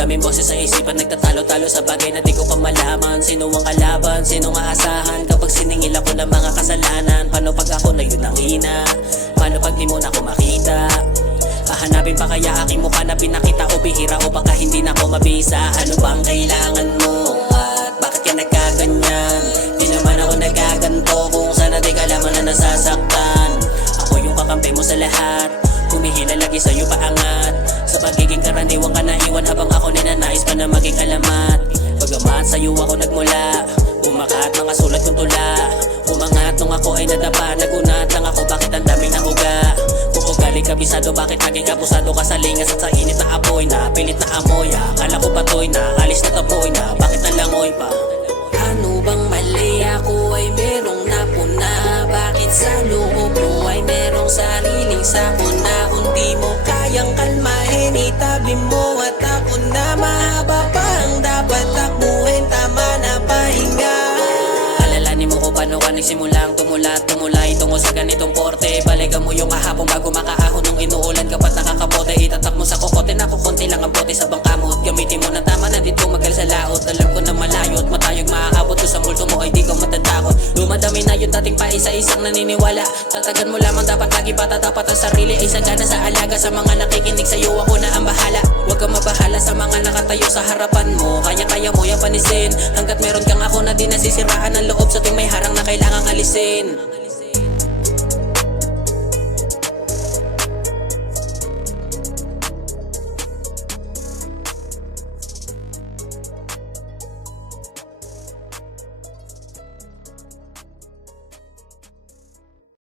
Madaming boses sa isipan, nagtatalo-talo sa bagay na di ko pa malaman. Sino ang kalaban, sino ang aasahan kapag siningil ako ng mga kasalanan? Paano pag ako na yun ang ina? Paano pag di mo na ako makita? Hahanapin pa kaya aking mukha na pinakita o bihira o baka hindi na ako mabisa? Ano bang kailangan mo at bakit ka nagkaganyan? Di naman ako nagaganto kung sana di ka lamang na nasasaktan. Ako yung kakampi mo sa lahat, humihila lagi sa'yo paangat. Sa pagiging karaniwang ka naiwan habang ako ninanais pa na maging alamat. Bagamat sa'yo ako nagmula, umakat mga sulat kong tula. Umangat nung ako ay nadapa, nagunat lang ako bakit ang daming nahuga. Kung ugali kabisado bakit naging kapusado ka sa lingas at sa init na apoy na pilit na amoy. Akala ko patoy na, alis na tapoy na, bakit nalangoy pa? Ano bang mali? Ako ay merong napuna. Bakit sa loob mo ay merong sariling sakuna? Kung di mo kayang kalmahin, itabi mo at ako na. Mahaba pa ang dapat takbuhin, tama na pahinga. Alalanin mo ko paano ka nagsimulang tumulay tungo sa ganitong porte. Balikan mo yung kahapon bago makaahon nung inuulan ka pa't nakakapote. Itatak mo sa kokote na kukunti lang ang bote sa bangkamot. Gamitin mo ng tama na dito magal sa laot. Alam ko na malayo at matayog maaabot ko sa multo mo ay di ka matatakot. Dumadami na yung dating pa isa-isang naniniwala. Tatagan mo lamang dapat lagi bata, dapat ang sarili ay sagana sa alaga. Sa mga nakikinig sa'yo ako na ang bahala. Huwag kang mabahala sa mga nakatayo sa harapan mo. Kaya mo yung panisin hanggat meron kang ako na di nasisiraan ng loob sa tuwing may harang na kailangang alisin.